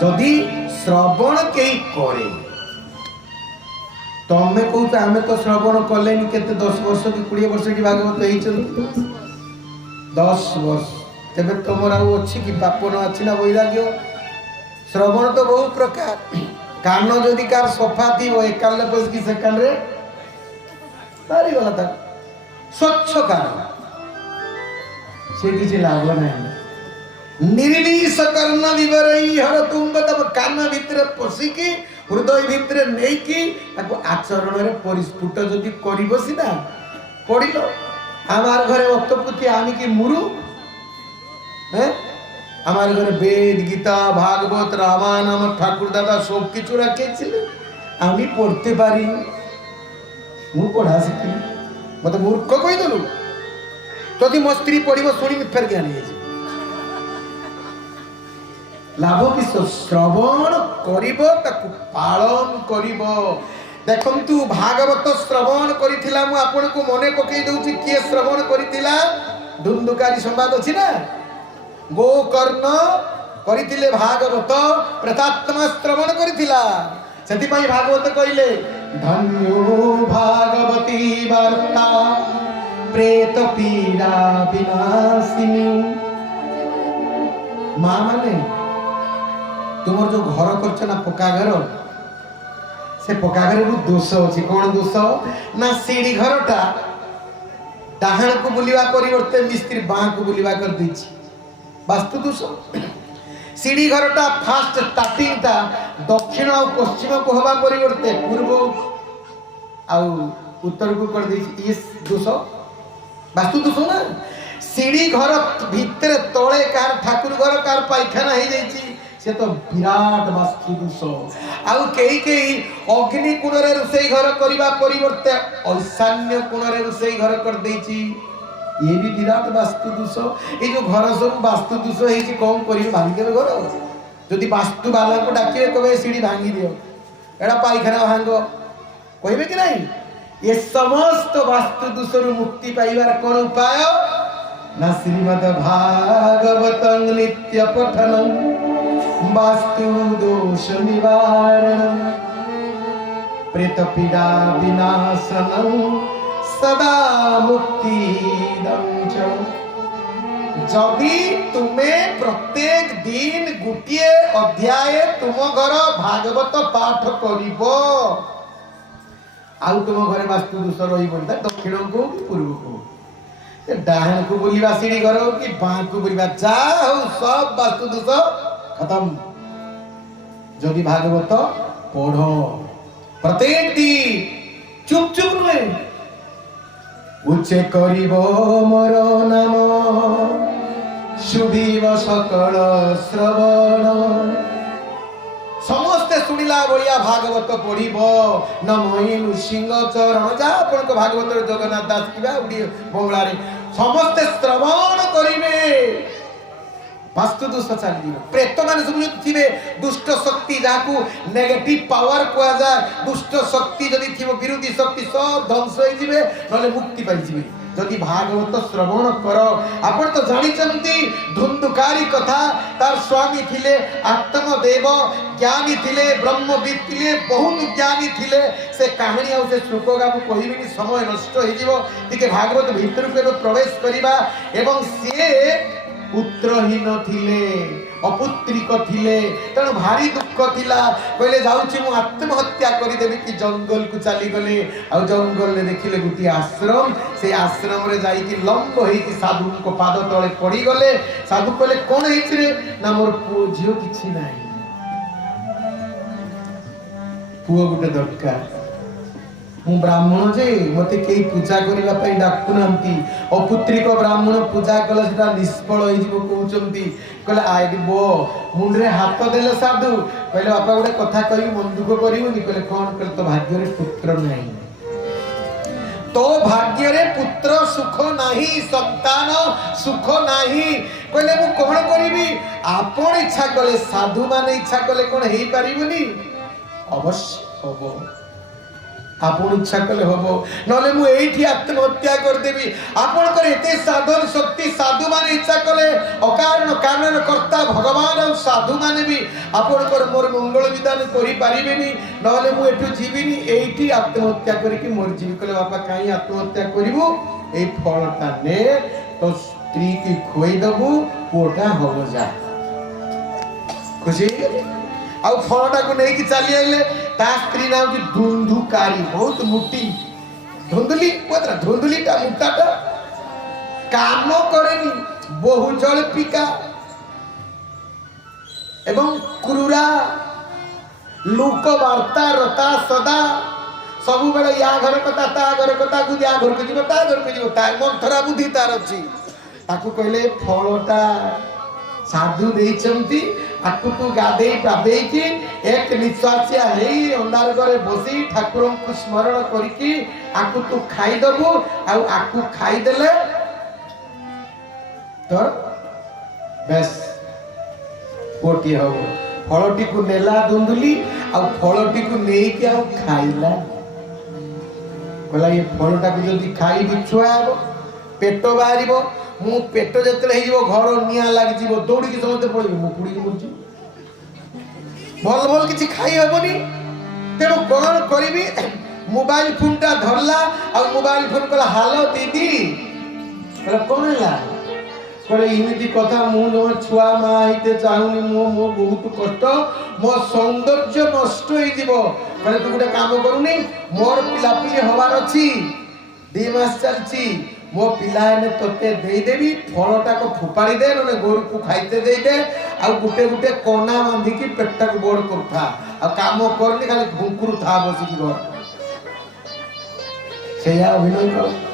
जदि श्रवण कई करे तमें कौच आम तो श्रवण कले के 10 वर्ष कि 20 वर्ष की भागवत हो 10 वर्ष तेरे तुम अच्छी कि पाप न अच्छी ना वैराग्य श्रवण तो बहुत प्रकार कान जदि कार सफा थी एकाल पशि से कान बाहरी गला था स्वच्छ कान से किसी लाभ नहीं निर्विष कर्ण विवरई हर तुम तब कान भितर पशिकी हृदय भितर नहीं कि आचरण में परिस्फुट जदि कर सीना पढ़ आमार घरे अतपुथी आमी कि मुरु आमार घरे वेद गीता भागवत रामायण ठाकुर दादा सब किछु रखे आमी पढ़ते पारी मु पढ़ा शिखी मत मूर्ख कहीदेलु जदि मो स्त्री पढ़व शुणी फेर ज्ञान लाभ कि श्रवण पालन करिब देखंतु भागवत श्रवण करिथिला मु आपन को मने पकई दउछि किए श्रवण करिथिला धुंधुकारी संवाद अछि ना गोकर्ण करिथिले भागवत प्रतात्मा श्रवण करिथिला सेति पई भागवत कहिले धन्यो भागवती वार्ता प्रेत पीड़ा विनाशिनी मां माने तुम जो घर करछ ना पक्का घर से पक्का घर दोष अच्छी कौन दोष ना सीढ़ी घरटा डाहाण को बुलवा परिवर्ते मिस्त्री बाँ को बुलवा कर देछि वास्तु दोष सीढ़ी घरटा फास्ट स्टार्टिंग ता दक्षिण और पश्चिम को हवा परिवर्ते पूर्व आउ उत्तर को कर देछि ये दोष वास्तु दोष ना सीढ़ी घर भीतर तले कार ठाकुर घर कार पायखाना हो जाइछि से तो विराट वास्तु दोष आउ कई कई अग्नि कुण रे रुसई घर करबा परिवर्ते ईशान्य कुण रे रुसई घर कर देछि ये भी विराट वास्तु दोष ये जो घर सब वास्तु दोष है कौन करियो भांगी देबे घर जदि वास्तु वाला को डाकिए कबे सीढ़ी भांगी दियो एड़ा पाइखाना भांगो कहबे कि नहीं ये समस्त वास्तु दोष रु मुक्ति पाइबार कोन उपाय ना श्रीमद् भागवतं नित्य पठनं वास्तु दोष निवारणं प्रेत पीड़ा विनाशनं सदा मुक्तिदं च जदि तुम्हें प्रत्येक दिन गोटे अध्याय तुम घर भागवत पाठ करिबो आउ तुम घरे वास्तु दोष रही दक्षिण को कि पूर्व को डाहन को बुलिबा सीढ़ी घर कि बाँ को बुलिबा जा हो सब वास्तु दोष खत्म जदि भागवत पढ़ प्रत्येक दिन चुप चुप नुहे उच्चे करिबो मोर नाम शुभिव सकल श्रवण समस्ते सुनिला बलिया भागवत पढ़िब नमहि नृसिंह चरण जा अपन भागवत जगन्नाथ दास किबा उडी बंगला रे समस्ते श्रवण करिवे वास्तु दोष चली प्रेत मान सब थे दुष्ट शक्ति जहाँ नेगेटिव पावर कह जाए दुष्ट शक्ति जदि थी विरोधी शक्ति सब ध्वंस हो मुक्ति पाई जदि भागवत श्रवण कर आपण तो जानी धुंधुकारी कथा तार स्वामी थिले आत्मदेव ज्ञानी थिले ब्रह्मविद थिले बहुत ज्ञानी थिले से कहानी आ से श्लोक गामु कहबिनी समय नष्ट हो जिवो तिके भागवत भीतर को प्रवेश करिबा एवं से पुत्रहीन थिले अपुत्रिक थिले तेणु भारी दुख थिला कहले जाउची मु आत्महत्या करि देबी कि जंगल को चली गले आ जंगल रे देखिले गुटी आश्रम से आश्रम रे जाई कि लंब होई कि साधु को पाद तळे पड़ी गले साधु कहले कोन हेछि रे ना मोर पुओ झियो किछि नाही पुओ गुटे दरकार मु ब्राह्मण जे मते केई पूजा करिला पई डाकु नांती अपुत्रिक ब्राह्मण पूजा कला सेटा निष्फल होई जिवो कहउचंती कहले आइडी बो मुंडरे हाथ देले साधु कहले बापा गुटे कथा कहि मन दुख करिवनी कहले कोन कहले तो भाग्य रे पुत्र नाही तो भाग्य रे पुत्र सुख नाही संतान सुख नाही कहले मु कोन करिवि आपण इच्छा कले साधु माने इच्छा कले कोन हेई परिबनी अवश्य होबो आपण इच्छा कले हम ना मु एठी आत्महत्या करदेवी आपणकर एते साधन शक्ति साधु माने इच्छा कले अकारण कारण कर्ता भगवान और साधु माने भी आपणकर मोर मंगल विधान करि परिबेनी नले मु एठु जीविनी एठी आत्महत्या करिकि मोर जीव कले बापा काई आत्महत्या करिवो ए फलटा ने तो स्त्री की खोई दबु पोटा हो जा खुशी आ फलटा को नहीं कि चली आइले ता स्त्री नाम की धुंधुकारी बहुत मुट्टी धुंधुली कोतरा धुंधुलीटा मुट्टाटा काम करेनी बहु जल पिका एवं क्रूरा लोक वार्ता रता सदा सब बेले या घर कथा ता घर कथा को या घर को जीव ता घर को जीव ता मंथरा बुद्धि तार अछि ताकू कहले फलटा साधु देइचंती आकु तू गाधे पाबे कि एक निश्वासिया हेई अंधार घरे बसी ठाकुर को स्मरण करिकी आकु तू खाई दबु आ आकु खाई देले तो बस पोटी हो फलटी को नेला दुंदुली आ फलटी को नेई के आ खाइला कहला ये फलटा को जदी खाई बिछुआ पेट बाहरिबो मु पेट जतले हेइबो घर निया लाग जीवो दौड़ी के समते पड़िबो मु पुड़ी के मुर्जी भल भल किछि खाई हबनी तेरो कोन करिबी मोबाइल फोन ता धरला आ मोबाइल फोन कला हालो दीदी कला कोन ला कले इमिति कथा मु जो छुआ मा हिते चाहुनी मो बहुत कष्ट मो सौंदर्य नष्ट होई दिबो कले तू गुटे काम करूनी मोर पिला पिली होवार अछि 2 मास चलची मो पिला ने तोते देई देबी फलटा को फुपाड़ी दे नने गोरु को खाइते देई दे आ गुटे गुटे कोना बांधी की पेटटा को बोड़ करथा आ काम करनी खाली घुंकुरु था बसी की घर सेया अभिनय कर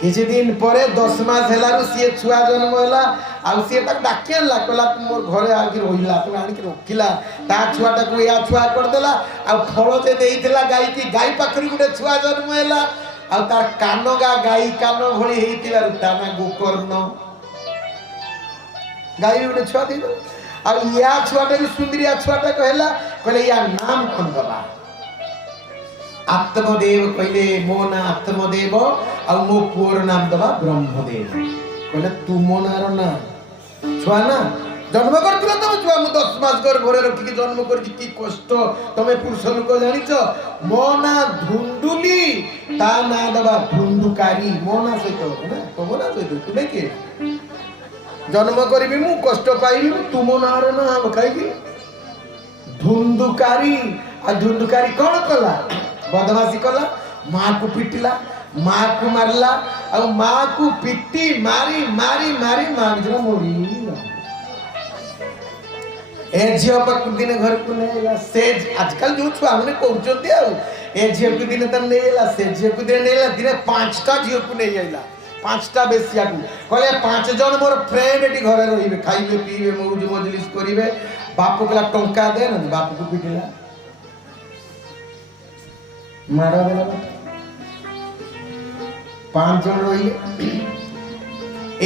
किछि दिन परे 10 मास हेलारु सिए छुआ जन्म होला आ सिए तक डाकेला कला मोर घरे आके रोइला तो आनी के रोकिला ता छुआटा को या छुआ कर देला आ फल जे देइथिला गाई की गाई पाखरी गुटे छुआ जन्म होला आ तार कानगा गाई कान भली हेतिला ताना गोकर्ण गाई गुटे छुआ देइ आ या छुआटा भी सुंदरिया छुआटा कहला कहले या नाम कोन दबा आत्मदेव कहले मो ना आत्मदेव आ मो पुअर नाम दबा ब्रह्मदेव कहले तू मो नार ना छुआ ना जन्म करथिला तम छुआ मु 10 मास घर घरे रखि के जन्म कर की कष्ट तमे पुरुष लोक जानिछ मो ना धुंडुली ता ना दबा धुंडुकारी मो ना सहित ना तो मो ना सहित तू नहीं के जन्म करबी मु कष्ट पाइबी तू मो नार ना खाइबी धुंडुकारी आ धुंडुकारी कोन कला बदमाशी कला माँ को पिटिला माँ को मारला और माँ को पिटी मारी मारी मारी माँ जो मोरी ए झियो पर दिन घर को नेला से आजकल जो छुआ हमने कहउचोती आ ए झियो को दिन त नेला से झियो को दिन नेला दिन 5टा झियो को नै आइला 5टा बेसिया को कहले 5 जन मोर फ्रेंड एटी घरे रहिबे खाइबे पीबे मौज मजलिस करिवे बाप को टंका दे न बाप को पिटिला मारा देला 5 जन रही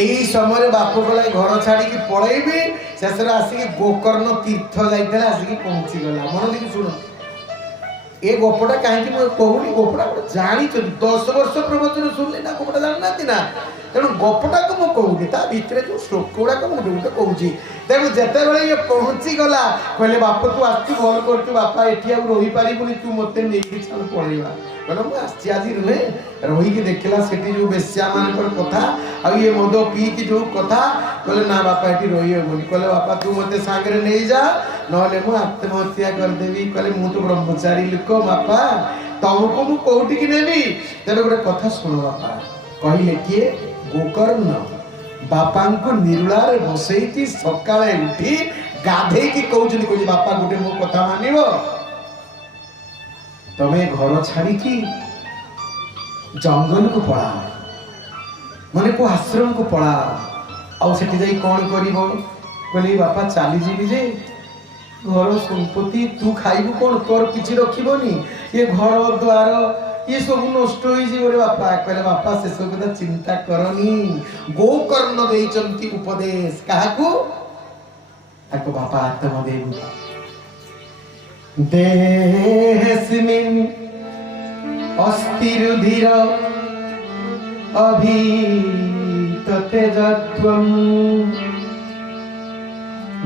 एही समय बाप गला घर छाड़ी की पळैबी शेषरे आसी गोकर्ण तीर्थ जाइतला आसी पहुंची गला मन देखि सुनो ए गोपटा काहे कि म कहूनी गोपटा जानी छ 10 वर्ष प्रवचन सुनले ना गोपटा जान नाती ना तेणु गोपटा को म कहूनी ता भीतर जो श्लोक गुडा को म गुटे कहूची तेणु जेते बेले ये पहुंची गला कहले बाप तू आस्ती भल करतु बापा एठी आ रही पारिबुनी तू मते नै कि चल पळेबा कहलो म आस्ती आजी रुहे रही के देखला सेठी जो बेस्या मानकर कथा आ ये मद पी की जो कथा कहले ना बापा एठी रही होबनी कहले बापा तू मते सांगरे नै जा नहले मु आत्महत्या कर देबी कहले मु तो ब्रह्मचारी लोक बापा तुमको मु कोठी की नेबी तेरे गोटे कथा सुनो बापा कहले कि गोकर्ण बापा को निरुला रे बसई की सकाळे उठी गाधे की कहउछनी कोजी बापा गोटे मो कथा मानिबो तमे घर छाड़ी की जंगल को पळा माने को आश्रम को पळा आ सेठी जाई कोन करिवो कहली बापा चाली जीबी जे घर संपत्ति तू खाइबू कोन तोर किछि रखिबोनी ये घर द्वार ये सब नष्ट होई जी रे बापा कहले बापा से सब कथा चिंता करनी गोकर्ण देइचंती उपदेश काहाकू आको बापा आत्मदेव देहेस्मिन् अस्थिरुधिर अभीततेजत्वम्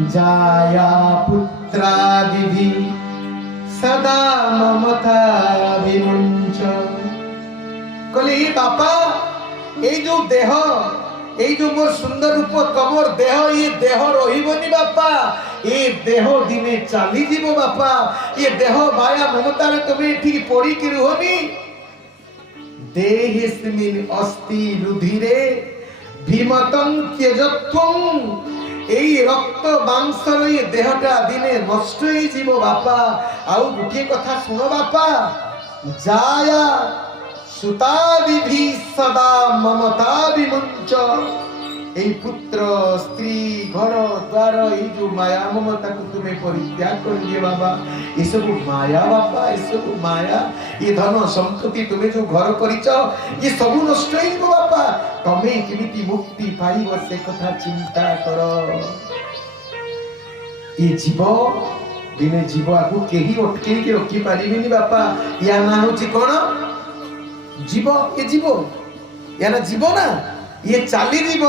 जाया पुत्रादिभिः सदा ममता विमुञ्च। कहले बापा এই जो देह এই जो मोर सुंदर रूप तमर देह ये देह रहिबनी बापा ये देह दिने चाली जीवो बापा ये देह माया ममता रे तुमे ठीक पड़ी कि रुहनी। देहिस्मिन् अस्ति रुधिरे भीमतं त्यजत्वं এই রক্ত মাংসর এই দেহটা দিনে নষ্ট হয়ে যাব বাপা। আউ গোটিয়ে কথা শুনো বাপা, জায়া সুতাদিভি সদা মমতা বিমুঞ্চ। এই পুত্র স্ত্রী ঘর দ্বার এই যে মায়া মমতাকে তুমি পরিত্যাগ করে দিয়ে বাবা, এসবু মায়া বাপা, এসবু মায়া। এ ধন সম্পত্তি তুমি যে ঘর করিছ এ সবু নষ্ট হয়ে যাব বাপা। তুমি কেমিতি মুক্তি পাইব সে কথা চিন্তা কর। এ জীব দিনে জীব আগু কেহি অটকেইকি রখি পারিবেনি বাপা। ইয়া না হচ্ছে কোন জীব, এ জীব ইয়া না জীব না, ये चाली जीव।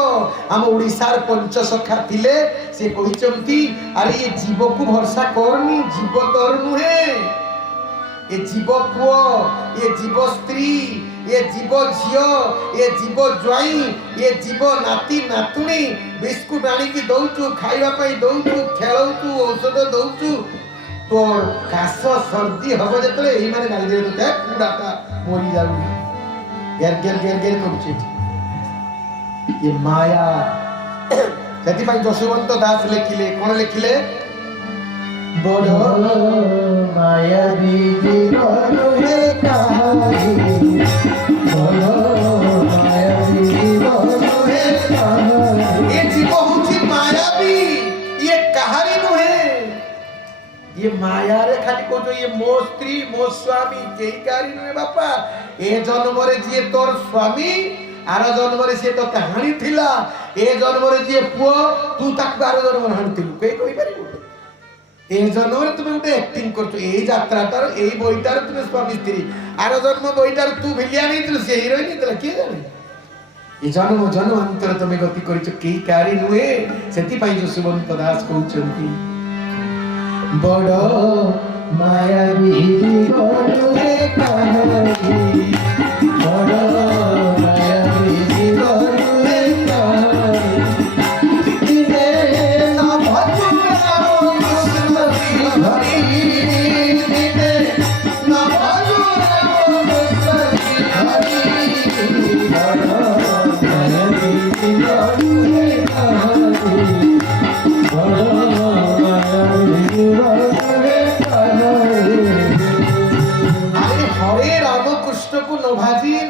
आम ओडिशार पंचसखा थिले से कहिचंती अरे ये जीव को भरोसा करनी, जीव तोर नुहे। ये जीव पुओ, ये जीव स्त्री, ये जीव झियो, ये जीव ज्वाई, ये जीव नाती नातुणी बिस्कुट आनी की दउचु, खाइबा पई दउचु, खेलउचु, औषध दउचु। तोर काश सर्दी हबो जेतले एई माने गाली देउ ते कुडाटा मोरी जाउ गेर गेर गेर गेर करछि। ये माया जति भाई जशवंत दास लिखिले कोन लिखिले, बड़ माया जीवन हे कहानी, बड़ माया जीवन हे कहानी। ये जीव होची मायावी, ये कहानी नुहे। ये माया रे खाली को जो ये मो स्त्री मो स्वामी केई कारी नुहे बापा। ए जन्म रे जे तोर स्वामी आर जन्म रे से तो कहानी थिला, ए जन्म रे जे पुओ तू ताक आर जन्म रे हानिथिलु कई कहि परिबो। ए जन्म रे तुमे उते एक्टिंग करतो, ए यात्राटार ए बइटार तुमे स्वामी स्त्री, आर जन्म बइटार तू भिलियानी थिलु से हिरोइन थिला के जाने। ए जन्म जन्म अंतर तुमे गति करितो केई कारी नुहे। सेति पई जो सुबंत दास कहउचंती, बड़ माया जीवन रे कहानी, बड़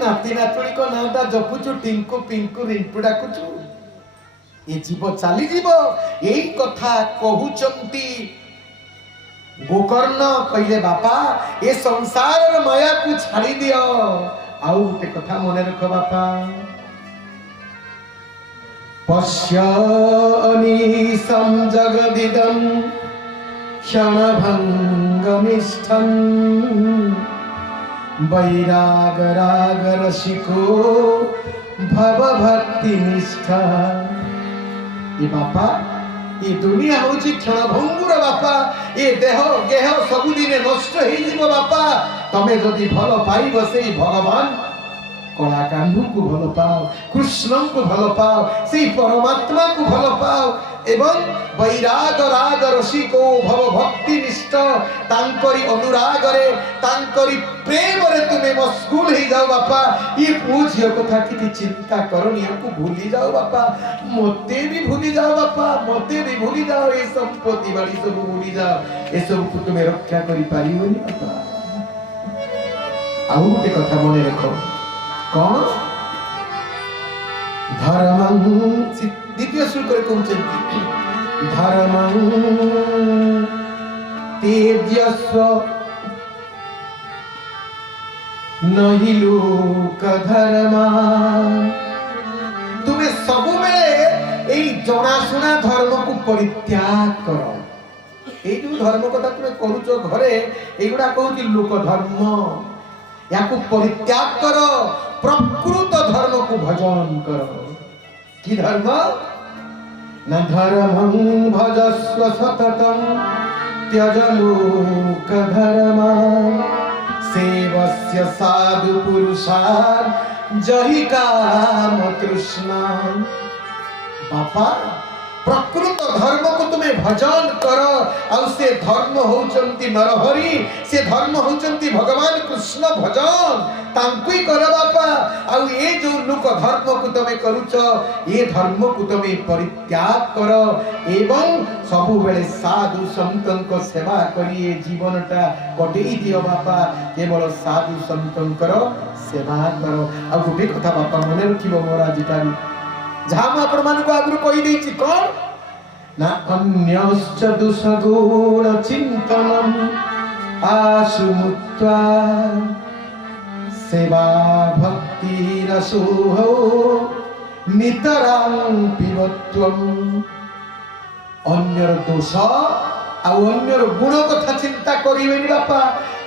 नाती नातुणी को नाटा जपुचु टिंकु पिंकु रिंकु डाकुचु। ये जीव चाली जीव यही कथा कहउचंती गोकर्ण कहले बापा ये संसार माया को छाड़ी दियो। आउ ते कथा मने रख बापा, पश्यनिशं जगदिदं क्षणभंगनिष्ठम् वैराग राग रसिको भव भक्ति निष्ठा। ये बापा ये दुनिया होची क्षणभंगुर बापा। ये देह गेह सबुदिने नष्ट हो जीव बापा। तमे जदि भल पाइब से भगवान कलाकांधु को भल पाओ, कृष्ण को भल पाओ, से परमात्मा को भल पाओ एवं वैराग राग रसिको भव भक्ति निष्ठ तांकरी अनुराग रे तांकरी प्रेम रे तुमे मशगुल हो जाओ बापा। ये पूज्य कथा किति चिंता करनी को भूली जाओ बापा। मते भी भूली जाओ बापा, मते भी भूली जाओ। ये संपत्ति बाड़ी सब भूली जाओ, ये सब को तुमे रक्षा करि पारिबोनी बापा। आउ गोटे कथा मने रखो, कौन धर्मं द्वितीय श्लोक रे कहउचंती, धर्मं तेजस्व नहि लोक धर्मा। तुमे सब बेले एई जनाशुना धर्म को परित्याग करो। এই যে ধর্ম কথা তুমি করুছ ঘরে এইগুলা কହୁଛି লোক ধর্ম याकु परित्याग कर प्रकृत धर्म को भजन कर कि धर्म न धर्मं भजस्व सततं त्यज लोक धर्म सेवस्य साधु पुरुषार जहि काम तृष्णा बापा प्रकृत धर्म को तुम्हें भजन कर आउ से धर्म होचंती नरहरि से धर्म होचंती भगवान कृष्ण भजन तांकु ही कर बापा आउ ये जो लोक धर्म को तुम्हें करूच ये धर्म को तुम्हें परित्याग कर एवं सबु बेले साधु संतन को सेवा करिए जीवनटा कटई दियो बापा केवल साधु संतन करो सेवा करो आ गोटे कथा बापा मने रखिबो मोर आजिटारी जहाँ मैं आपण मान को आगु कही देछि कौन ना अन्यश्च दुसगुण चिंतनम आशु मुक्त्वा सेवा भक्ति रसोहो नितरां पिबत्वम अन्यर दोष आ अन्यर गुण कथा चिंता करिवेनी बापा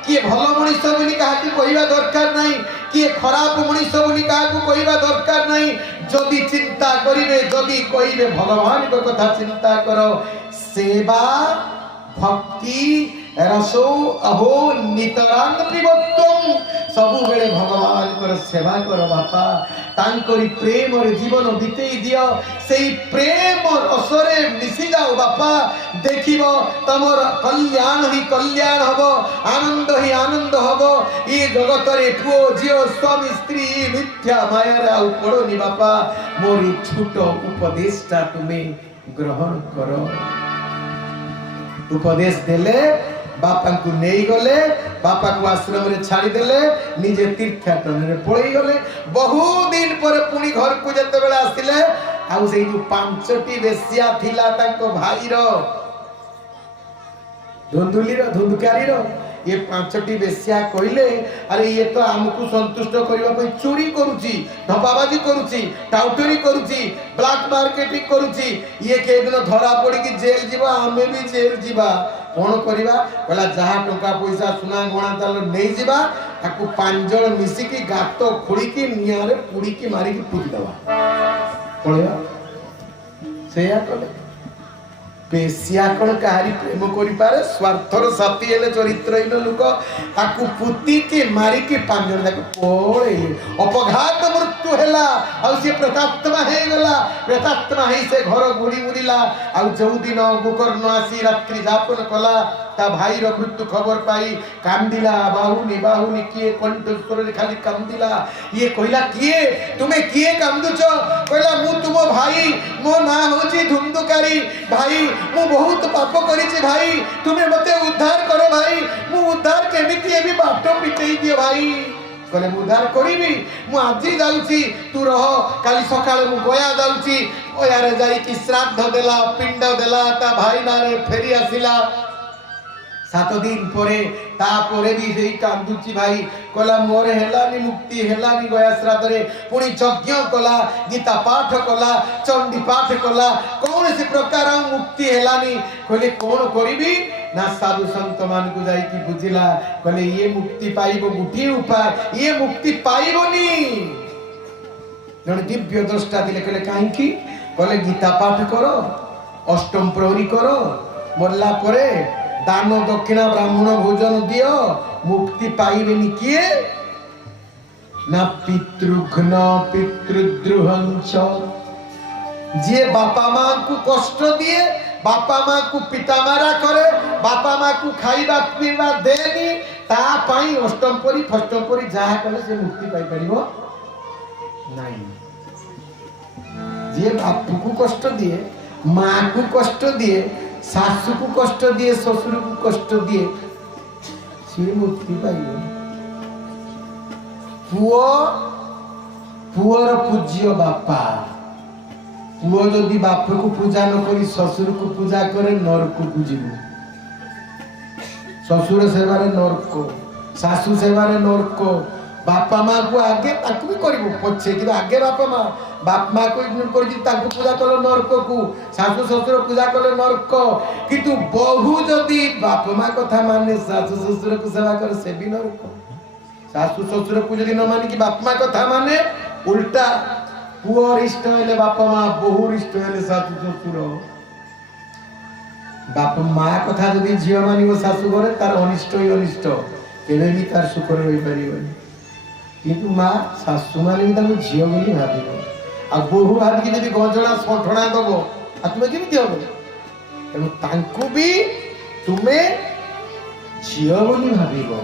किए भल मनीष बोली क्या कहवा दरकार नहीं किए खराब मनीष बोली क्या कहवा दरकार नहीं जदि चिंता करिवे जदि कहिबे भगवान को कथा चिंता करो सेवा भक्ति रसो अहो नितरांग पिबत्वम सबु बेले भगवान को सेवा करो बापा तांकरी प्रेम रे जीवन बितेई दियो सेई प्रेम रसरे मिसी जाओ बापा देखिबो तमर कल्याण ही कल्याण हबो आनंद ही आनंद हबो ई जगत रे पुओ जियो स्वामी स्त्री मिथ्या माया रे आउ पड़ोनी बापा मोरी छोट उपदेशटा तुमे ग्रहण करो उपदेश देले बापा को नहीं गले बापा को आश्रम रे छाड़ी देले निजे तीर्थयाटन रे पळई गले बहु दिन पर पुनी घर को जते बेला आसिले आउ सेई जो पांचटी बेसिया थिला ताको भाई रो धुंधुली रो धुंधकारी रो ये पांचटी बेसिया कहले अरे ये तो हमको संतुष्ट करबा पई चोरी करूची धपाबाजी करूची टाउटरी करूची ब्लैक मार्केटिंग करूची ये के दिन धरा पड़ी कि जेल जीवा हमें भी जेल जीवा कौन करवा कहला जहाँ टंका पैसा सुना गणा ताल नहीं जीवा ताकू पांजल मिसिकी गात खोड़ी की निया रे पुड़ी की मारी की पुती दवा पळेवा सेया कले पेशिया कौन कहारी प्रेम करि पारे स्वार्थर साथी हेले चरित्रहीन लोक ताकू पुती की मारी की पांजल ताकू पळे अपघात मृत्यु हैला आ से प्रेतात्मा हे गला प्रेतात्मा हे से घर गुड़ी मुदिला आ जो दिन गोकर्ण आसी रात्रि जापन कला ता भाई रो मृत्यु खबर पाई कांदिला बाहुनी किए कंठस्वर रे खाली कांदिला ये कहला किए तुमे किए कांदुचो कहला मु तुमो भाई मो ना होची धुंधुकारी भाई मु बहुत पाप करिछि भाई तुमे मते उद्धार करो भाई मु उद्धार केमिति एबी बाटो पिटेई दियो भाई कहले मु उद्धार करिबी मु आजि जाउची तू रह काली सकाळे मु गया जाउची ओ यार जाई कि श्राद्ध देला पिंड देला ता भाई नारे फेरी आसिला 7 दिन परे ता परे भी सेई कांदुची भाई कहला मोर हेलानी मुक्ति हेलानी गया श्राद्ध रे पुणी यज्ञ कला गीता पाठ कला चंडी पाठ कला कौन से प्रकार मुक्ति हेलानी कहले कौन करिबी ना साधु संत मान को जाई कि बुझिला कहले ये मुक्ति पाइबो गुटी उपाय ये मुक्ति पाइबोनी जण दिव्य दृष्टा दिले कहले काहे की कहले गीता पाठ करो अष्टम प्रहरी करो मरला परे दान दक्षिणा ब्राह्मण भोजन दियो मुक्ति पाइबेनी किए ना पितृघ्न पितृद्रोहंच जे बापा मां को कष्ट दिए बापा मां को पिता मारा करे बापा मां को खाइबा पीबा देनी ता पाई अष्टम परी फष्टम परी जहा कले से मुक्ति पाई परिबो नहीं जे बापू को कष्ट दिए मां को कष्ट दिए सासू को कष्ट दिए ससुर को कष्ट दिए सी मुक्ति पाइबो पुअर पूज्य बापा पुओ जदि बाप को पूजा न करी ससुर को पूजा करे नरक को पूजिबो ससुर सेवारे नरक सासू सेवारे नरक बापा माँ को आगे ताकू भी करिबो पछे कि आगे बापा माँ बाप माँ को इग्नोर कर जी ताकू पूजा कलो नरक को सासु ससुर पूजा कलो नरक किंतु बहु जदी बाप माँ कथा माने सासु ससुर को सेवा कर से भी नरक सासु ससुर को जदी न मानी कि बाप माँ कथा माने उल्टा पुअर इष्ट हेले बापा माँ बहु इष्ट हेले सासु ससुर बाप माँ कथा जदी झियो मानिबो सासु घरे तार अनिष्ट ही अनिष्ट केबे भी तार सुख रही परिबनी किंतु माँ सासु माने भी ताको झियो बोली भाबिबो आ बहु भाबिकी जदी गजड़ा सठणा दबो आ तुमे केमिति हबो तेणु तांकु भी तुमे झियो बोली भाबिबो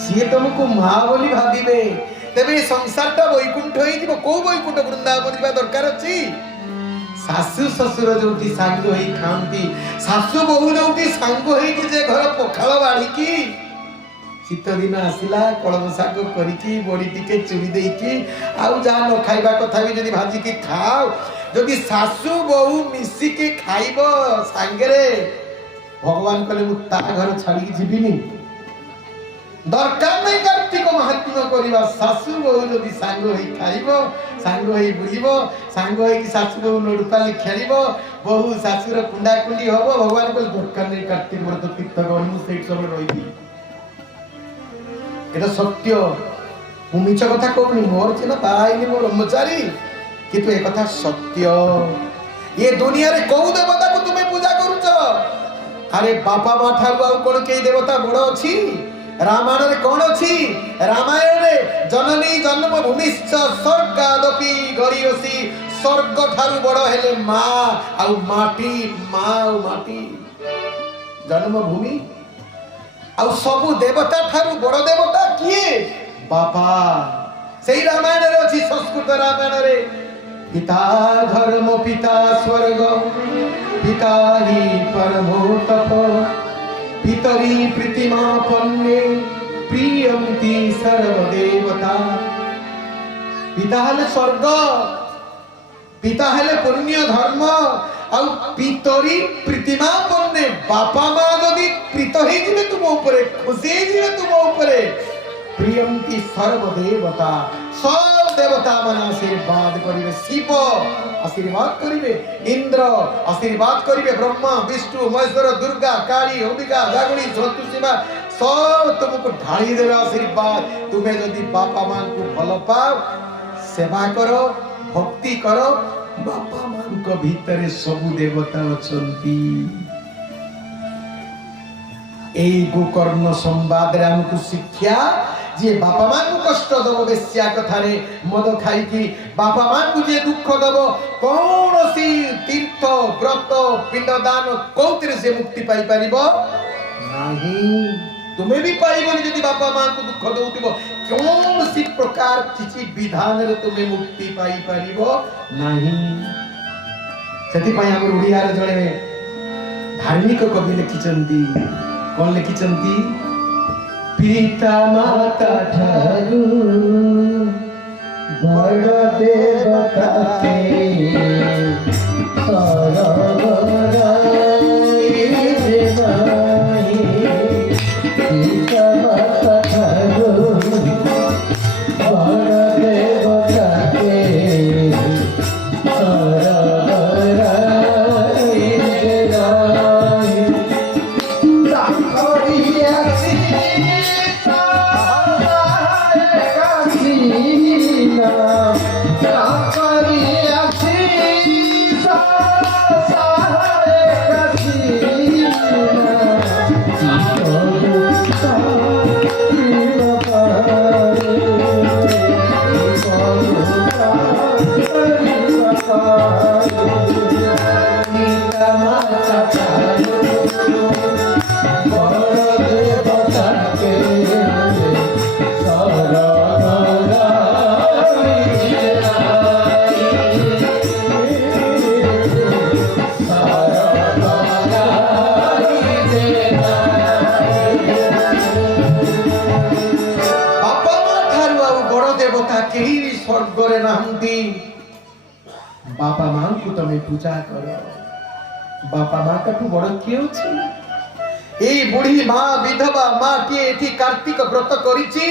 सिए तुमको माँ बोली भाबिबे तेबे संसारटा वैकुंठ होई दिबो को वैकुंठ वृंदावन दिबा दरकार अछि सासु ससुर जोटी सांग होई खांती सासु बहु जोटी सांग होई कि जे घर पखाळ बाड़ी की शीत दिन आसिला कलम शाग करिकी बड़ी टिके चुरी देकी आउ जा न खाइबा कथा भी जदी भाजी की खाओ जदी सासु बहु मिसी के खाइबो सांगरे भगवान कहले मु ता घर छाड़ी की जीविनी दरकार नहीं कार्तिक महात्म्य करिबा सासु बहु जदी सांग होई खाइबो सांग होई बुलिबो सांग होई कि सासु बहु लडुपाली खेलिबो बहु सासुर कुंडा कुंडी हबो भगवान कहले दरकार नहीं कार्तिक व्रत तीर्थ गनु सेठ सब रहिबी এটা সত্য মিছ কথা কবনি মোর চিনা তাইনি মোর ব্রহ্মচারী কিন্তু এ কথা সত্য এ দুনিয়ারে কোউ দেবতাকে তুমি পূজা করুছ আরে বাপা মা ঠারু আর কোন কেই দেবতা বড় ଅଛି রামায়ণে কোন ଅଛି রামায়ণে জননী জন্মভূমিশ্চ স্বর্গাদপি গরিয়সি স্বর্গ ঠারু বড় হেলে মা আর মাটি মা আর মাটি জন্মভূমি ଆଉ ସବୁ ଦେବତା ଠାରୁ ବଡ଼ ଦେବତା କିଏ ବାପା ସେଇ ରାମାୟଣରେ ଅଛି ସଂସ୍କୃତ ରାମାୟଣରେ ପିତା ଧର୍ମ ପିତା ସ୍ୱର୍ଗ ପିତା ହି ପରମୋ ତପ ପିତରି ପ୍ରୀତିମା ପନ୍ନେ ପ୍ରିୟନ୍ତି ସର୍ବ ଦେବତା ପିତା ହେଲେ ସ୍ୱର୍ଗ ପିତା ହେଲେ ପୁଣ୍ୟ ଧର୍ମ ଆଉ ପିତରି ପ୍ରୀତିମା ପନ୍ନେ ବାପା ମା ଯଦି ପ୍ରୀତ ହେଇଯିବେ ତୁମ ଉପରେ ଖୁସି ହେଇଯିବେ ତୁମ ଉପରେ ପ୍ରିୟନ୍ତି ସର୍ବ ଦେବତା सब देवता मन आशीर्वाद करिवे शिव आशीर्वाद करिवे इंद्र आशीर्वाद करिवे ब्रह्मा विष्णु महेश्वर दुर्गा काली अंबिका जागुणी चतुर्शिवा सब तुमको ढाली देवे आशीर्वाद तुम्हें यदि बापा मां को भल पाओ सेवा करो भक्ति करो बापा मां को भीतर सब देवता अछंती एई गोकर्ण संवाद रे हमको शिक्षा जे बापा मां को कष्ट दबो बेस्या कथा रे मद खाई की बापा मां को जे दुख दबो कौन सी तीर्थ व्रत पिंडदान कोउतरे से मुक्ति पाई परिबो नहीं तुम्हें भी पाइबो यदि बापा मां को दुख दउतिबो कौन सी प्रकार किसी विधान रे तुम्हें मुक्ति पाई परिबो नहीं सेति पय हम उड़िया रे जळे धार्मिक कवि लिखिचंती कौन लिखिचंती पिता माता ठारू बड़ देवता के पिता माता ठारू बड़ देवता के बापा मां को तमे पूजा करो बापा मां का बड़ किए ए बुढ़ी मां विधवा मां के एठी कार्तिक व्रत करिछि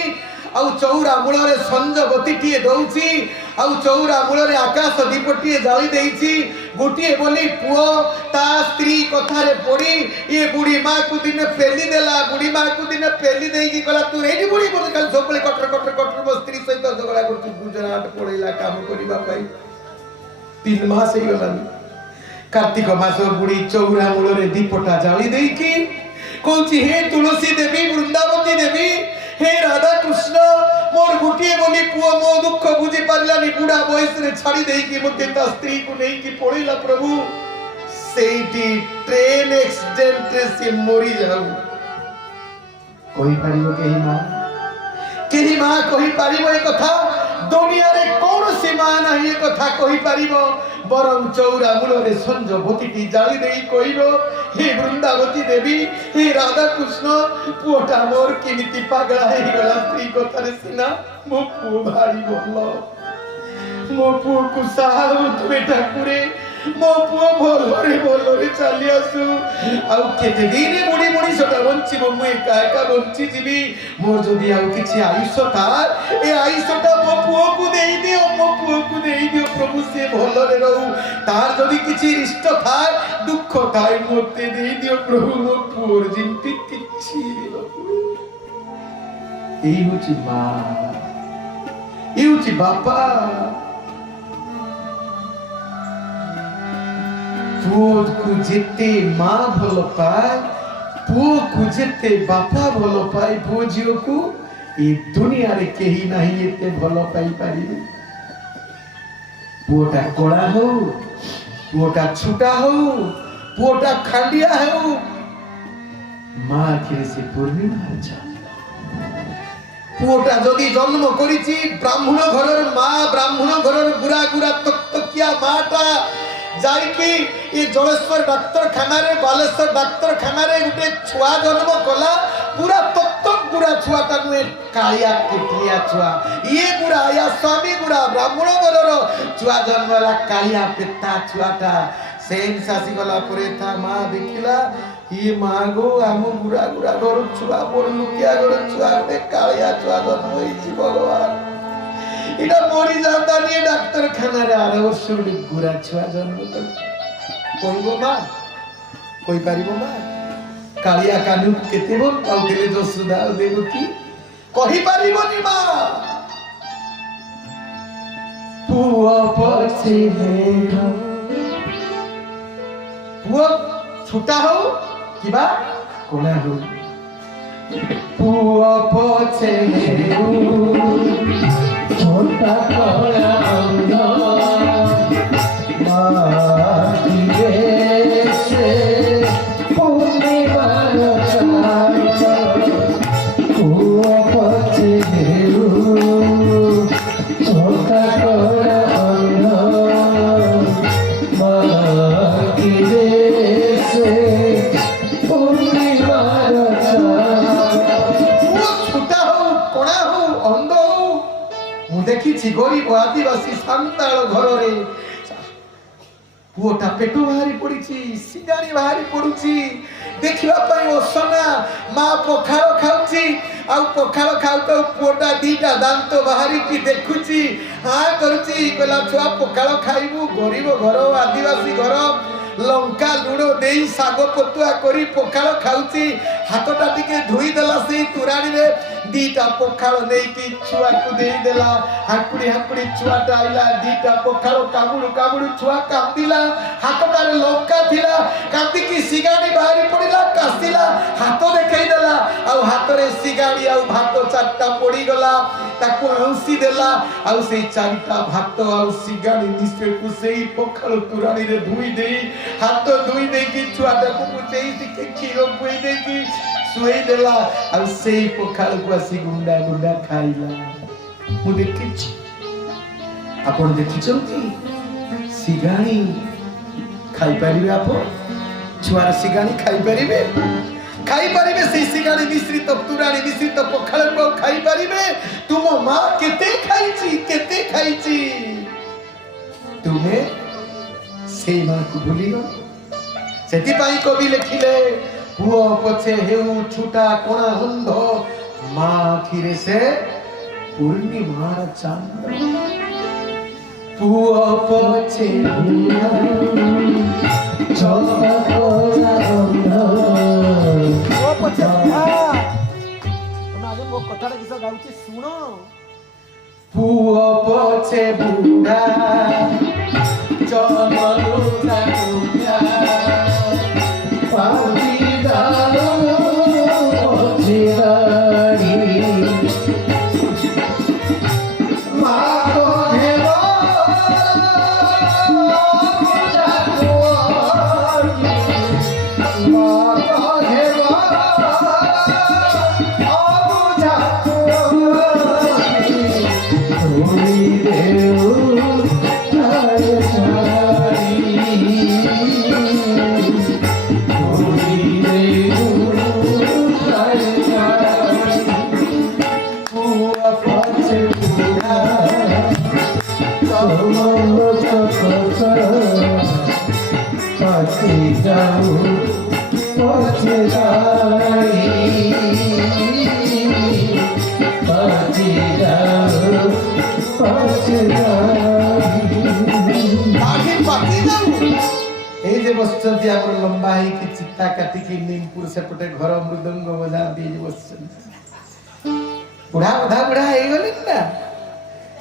आउ चौरा मूल संज बतीटे दौची आउ चौरा मूल आकाश दीपटे जाली देइछि गोटे बोली पुओ ता स्त्री कथारे पड़ी ये बुढ़ी माँ को दिन पेली देला बुढ़ी माँ को दिन पेली देगी कहला तू रेडी बुढ़ी बोल कल सब कटर कटर कटर मो स्त्री सहित झगड़ा करछु गुजरात पड़ेला काम करिबा पाई 3 मास ही गलानी कार्तिक मास बुढ़ी चौरा मूल रे दीपटा जाली देकी कहछि हे तुलसी देवी वृंदावती देवी हे राधा कृष्ण मोर गुटिए बोली पुओ मो दुख बुझी पारलानी बुढ़ा बयस रे छाड़ी देकी मते ता स्त्री को नहीं की पड़ेला प्रभु सेठी ट्रेन एक्सीडेंट रे से मरी जाऊ कोई पारिबो केही मां कोई पारिबो ए कथा दुनिया रे कोन सीमा नाही ए कथा कोई पारिबो बरम चौरा मूल रे संज भोतीटी जाली देई कहिबो हे वृंदावती देवी हे राधा कृष्ण पुओटा मोर केमिति पागला हे गला स्त्री कथारे सिना मो पुओ भारी बोलो मो पुओ को साहु तुमे ठाकुरे मो पुओ भोलरे चली आसु आउ केते दिन बुढ़ी बुढ़ी सटा बंची मो एका एका बंची जीवी मोर जदी आउ किछि आयुष था ए आयुषटा मो पुओ को देई दियो मो पुओ को देई दियो प्रभु से भोलरे रहू तार जदी किछि रिष्ट था दुख थाई मोते देई दियो प्रभु मो पुओर जिंति किछि एई होची मां एई होची बापा पुओ को जेते माँ भल पाए पुओ को जेते बापा भल पाए पुओ झियो को ये दुनिया रे केही नहीं एते भल पाई पारिबे पुओटा कोड़ा हो पुओटा छुटा हो पुओटा खांडिया हो माँ के से पूर्णिमा जा पुओटा जदी जन्म करिछि ब्राह्मण घरर माँ ब्राह्मण घरर गुरा गुरा तकतकिया माटा जाइकी ये जलेश्वर डाक्तर खाना रे बालेश्वर डाक्तर खाना रे गुटे छुआ जन्म कला पूरा तत्तक गुरा छुआटा नुए कालिया केटिया छुआ ये गुरा या स्वामी गुरा ब्राह्मण घरर छुआ जन्मला कालिया पेटा छुआटा सेम सासी गला परे था माँ देखिला ये माँ गो आम गुरा गुरा घर छुआ बड़ लुकिया घर छुआ गुटे कालिया छुआ जन्म होइछि भगवान इटा मोरी जाता नहीं डॉक्टर खाना रे आरे वर्ष गुरा छुआ जन्म कर कोइबो मां कोई पारिबो मां कालिया कानू केते बोल आउ देले जो सुधा देबो की कहि पारिबो नि मां पुओ पछे हेरो पुओ छुटा हो किबा कोना हो पुओ पछे हेरो छोटा कोला अंगो माटी से पुने वाला पुओ पछे हेरो छोटा कोला अंगो माटी से पुने वाला छोटा हो कोना हो अंधो मु देखिछि गरीब आदिवासी सांताल घर रे पुओटा पेटो बाहरी पड़िछि सिगाणी बाहरी पड़ुछि देखिबा पई ओसना मां पखाळ खाउछि आ पखाळ खाउ तो पुओटा दीटा दांत बाहरी की देखुछि हा करूछि कहला छुआ पखाळ खाइबु गरीब घर आदिवासी घर लंका लुणो देई साग पतुआ करी पखाळ खाउछि हाथटा टिके धोई देला सेई तुराणी रे दीटा पखाळ नेकी छुआ को देई देला हाकुड़ी हाकुड़ी छुआटा आइला दीटा पखाळ कामुडु कामुडु छुआ कांदिला हाथटारे लंका थिला कांदी की सिगाणी बाहरी पड़िला कासिला हाथ देखाई देला आ हाथ रे सिगाणी आ भात चारटा पड़ी गला ताको हंसी देला आ सेई चारटा भात आ सिगाणी निसे को सेई पखाळ तुराणी रे धुई देई हाथ धुई देकी छुआटा को पुचेई के खीर पुई देकी सुई देला आ सेई पखाळ को आसी गुंडा गुंडा खाइला मु देखिछि आपण देखिछंती सिगाणी खाई परिबे आपण छुआर सिगाणी खाई परिबे से सिगाणी मिश्रित तुराणी मिश्रित पखाळ को खाई परिबे तुम मां केते खाइछि तुमे सेई मां को भूलिलो सेति पाई कवि लिखिले पुओ पछे हेउ छुटा कोणा हुंधो मां खिरे से ପୂର୍ଣ୍ଣିମାର ଚାନ୍ଦ ପୁଅ ପଛେ ବୁଢ଼ା ପୁଅ ପଛେ ବୁଢ଼ା ତମେ ଆଗ ମୋ କଥାଟା କିସ ଗାଉଛି ଶୁଣ ପୁଅ ପଛେ ବୁଢ଼ା ଚମରୁ ଚାକୁରା ପାଚିଦାର ପଛିଦାରି ମା କହେବ बसुंती आम लंबा है कि चित्ता काटिकी नीमपुर सेपटे घर मृदंग बजा दी बसुंती बुढ़ा बधा बुढ़ा है गले ना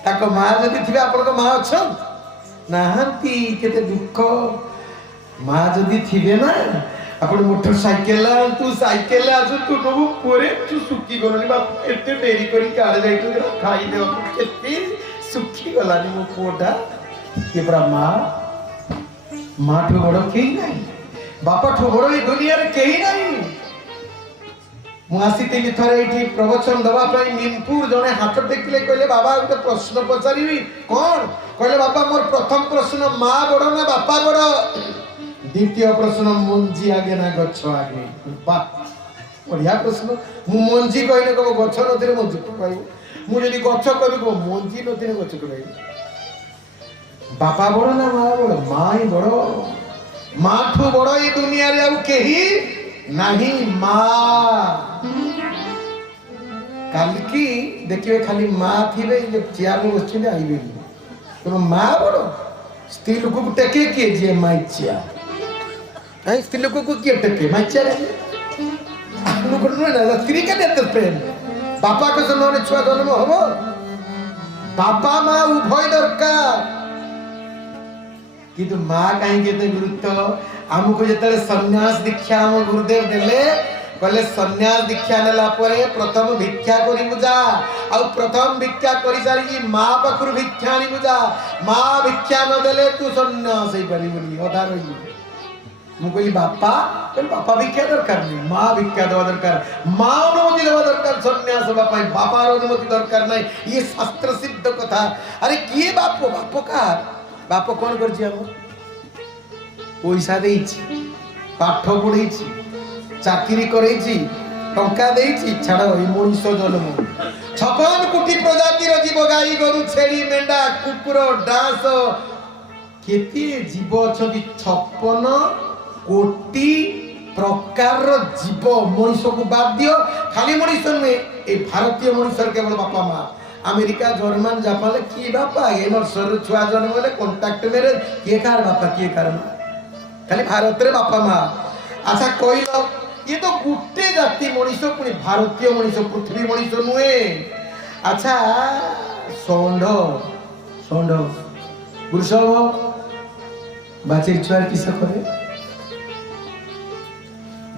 ताको मां जदी थिबे आपन को मां अछन नाहंती केते दुख मां जदी थिबे ना अपन मोटरसाइकिल तू साइकिल आसु तू नबु पोरे तू सुखी गलनी बाप एते डेरी करी काळे जाइतु खाई दे केते सुखी गलानी मो पोडा के बरा मां माँ ठो बड़ कहीं नहीं बापा ठो बड़ ये दुनिया रे कहीं नहीं मुआसी तेली थरे एठी प्रवचन दवा पई नीमपुर जने हाथ देखले कहले बाबा गोटे प्रश्न पचारिबी कोन कहले बाबा मोर प्रथम प्रश्न माँ बड़ ना बापा बड़ द्वितीय प्रश्न मंजी आगे ना गच्छ आगे बा बढ़िया प्रश्न मु मंजी कहले को गच्छ नथिरे मंजी कहबो मु जदी गच्छ कहबी को मंजी नथिरे गच्छ कहबी बापा बड़ ना माँ बड़ माँ ही बड़ माँ ठू बड़ ये दुनिया रे आउ केही नहीं माँ कल की देखिए खाली माँ थी जे चेयर में बसछे आइबे तो माँ बड़ स्त्री लोक को टेके किए जे माइचिया आई स्त्री लोक को किए टेके माइचिया लोक न ना स्त्री के देते प्रेम बापा के जन्म छुआ जन्म हबो बापा माँ उभय दरकार किंतु माँ कहीं केते गुरुत्व हमको जतरे सन्यास दीक्षा हम गुरुदेव देले कहले सन्यास दीक्षा नेला परे प्रथम भिक्षा करी मुजा आ प्रथम भिक्षा करी सारी माँ पाखुर भिक्षा आनी मुजा माँ भिक्षा न देले तू सन्यास ही परिबनी अधा रही मु कहली बापा कहले बापा भिक्षा दरकार नहीं माँ भिक्षा देवा दरकार माँ अनुमति देवा दरकार सन्यास होबा पाई बापा अनुमति दरकार नहीं ये शास्त्र सिद्ध कथा अरे किए बापो बापो का बाप कौन कर पैसा दे पाठ पढ़े चाकरी करे टंका दे छाड़ मनीष जन्म 56 कोटी प्रजातिर जीव गाई गोरु छेड़ी मेंढा कुकुर डांस केते जीव अच्छा 56 कोटी प्रकार जीव मनीष को बाद दियो खाली मनीष नुहे ए भारतीय मनीष केवल बापा माँ अमेरिका जर्मन जापान किए बापा ये नर्सरी छुआ जन्म होले कांटेक्ट मेरे किए कार बापा किए कार खाली भारत रे बापा माँ अच्छा कहलो ये तो गुटे जाति मनीष पुणी भारतीय मनीष पृथ्वी मनीष नुहे अच्छा षंढ षंढ वृषभ बाचिर छुआ किस करे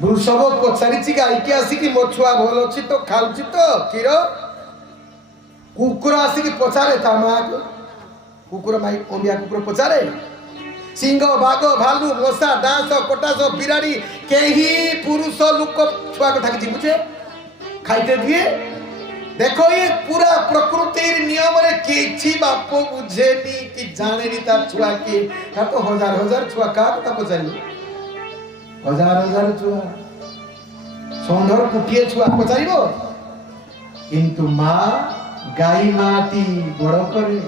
वृषभ पचारि गाई के आसिकी मो छुआ भल अच्छी तो खाऊची तो क्षीर कुकुर आसिकी पचारे ता माँ को कुकुर माई अंबिया कुकुर पचारे सिंह बाघ भालू मशा डांस कटास बिराड़ी कहीं पुरुष लोक छुआ कथा कि बुझे खाइते दिए देखो ये पूरा प्रकृति नियम रे किछि बाप बुझेनी कि जानेनी तार छुआ के ता तो हजार हजार छुआ का कथा पचारि हजार हजार छुआ षंढर कुटिए छुआ पचारिबो किंतु माँ गाई माटी बड़ करे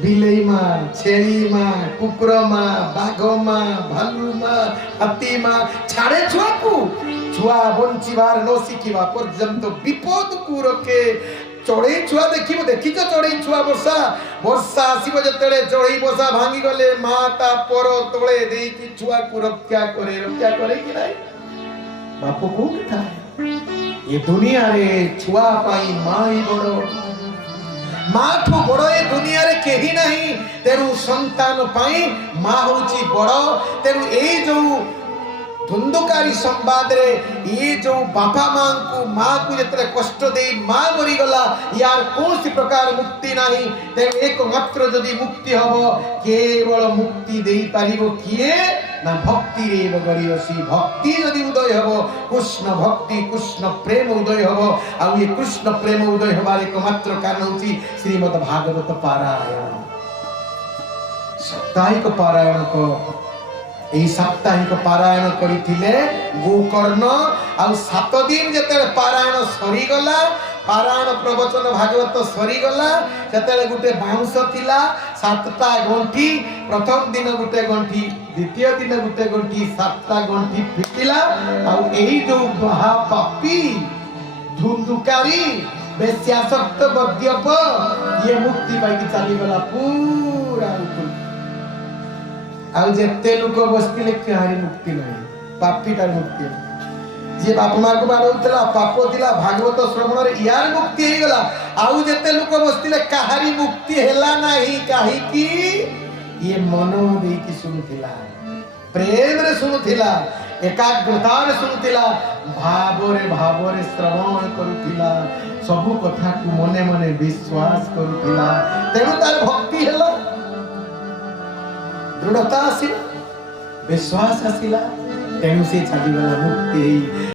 बिलेई माँ छेली माँ कुकुर माँ बाघ माँ भालू माँ हाथी माँ छाड़े छुआ को छुआ बंचिबार न शिखिबा पर्यंत विपद को रखे चढ़ई छुआ देखिबो देखिछ चढ़ई छुआ वर्षा वर्षा आसीबो जतेले चढ़ई बसा भांगी गले माता पर तळे देई छुआ को रक्षा करे कि नाही बाप को था ये दुनिया रे छुआ पाई माई बड़ो माँ ठो बड़ो ये दुनिया रे केही नहीं तेरु संतान पाई माँ होची बड़ो तेरु ए जो धुंधुकारी संवाद रे ये जो बापा मां को मां को जतरे कष्ट दे मां मरी गला यार कौन सी प्रकार मुक्ति नहीं तेरे एक मात्र जदि मुक्ति हबो केवल मुक्ति देई पारिबो किए ना भक्ति रे बगरियसी भक्ति जदि उदय हबो कृष्ण भक्ति कृष्ण प्रेम उदय हबो आ ये कृष्ण प्रेम उदय हबार एक मात्र कारण होची श्रीमद् भागवत पारायण साप्ताहिक पारायण को এই সাপ্তাহিক পারায়ণ করিଥିଲେ গোকর্ণ আর 7 দিন যেতে পারায়ণ সরি গলা পারায়ণ প্রবচন ভাগবত সরি গলা যেতে গুটে বাউঁশ থিলা 7টা গণ্ঠি প্রথম দিন গুটে গণ্ঠি দ্বিতীয় দিন গুটে গণ্ঠি 7টা গণ্ঠি ফিটিলা আর এই যে মহা পাপী ধুন্দুকারী বেশ্যাসক্ত বদ্যপ ये मुक्ति पाई चली गला पूरा आउ जेते लोक बसतिले कहानी मुक्ति नहीं पापीटार मुक्ति जे बाप मां को बाडौतला पाप दिला भागवत श्रवण रे यार मुक्ति हे गला आउ जेते लोक बसतिले कहानी मुक्ति हेला नहीं काहे की ये मनो दे की सुनथिला प्रेम रे सुनथिला एकाग्रता रे सुनथिला भाव रे श्रवण करूथिला सब कथा को मने मने विश्वास करूथिला तेनु तार भक्ति हेला दृढ़ता आसिला विश्वास आसिला तेणु से छाड़ी गला मुक्ति